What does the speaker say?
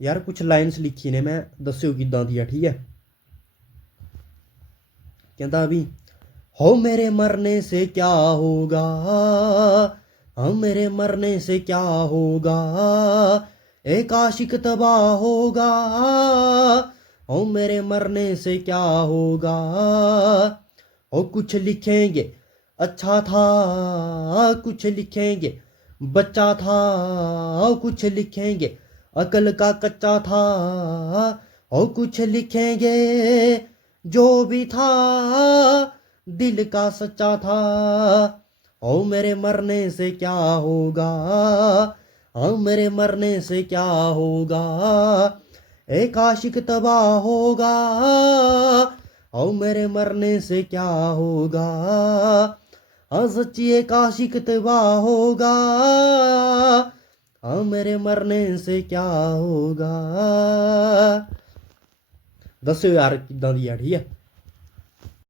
यार कुछ लाइन्स लिखी ने, मैं दस्यो किदां दी है, ठीक है। कहता अभी, हो मेरे मरने से क्या होगा, हो मेरे मरने से क्या होगा, एक आशिक तबाह होगा, हो मेरे मरने से क्या होगा, हो कुछ लिखेंगे अच्छा था, कुछ लिखेंगे बच्चा था, कुछ लिखेंगे अकल का कच्चा था, और कुछ लिखेंगे जो भी था दिल का सच्चा था, ओ मेरे मरने से क्या होगा, ओ मेरे मरने से क्या होगा, एक आशिक तबाह होगा, ओ मेरे मरने से क्या होगा, हाँ सच्ची एक आशिक तबाह होगा, हाँ मेरे मरने से क्या होगा। दस्यो यार किदां दी है, ठीक है।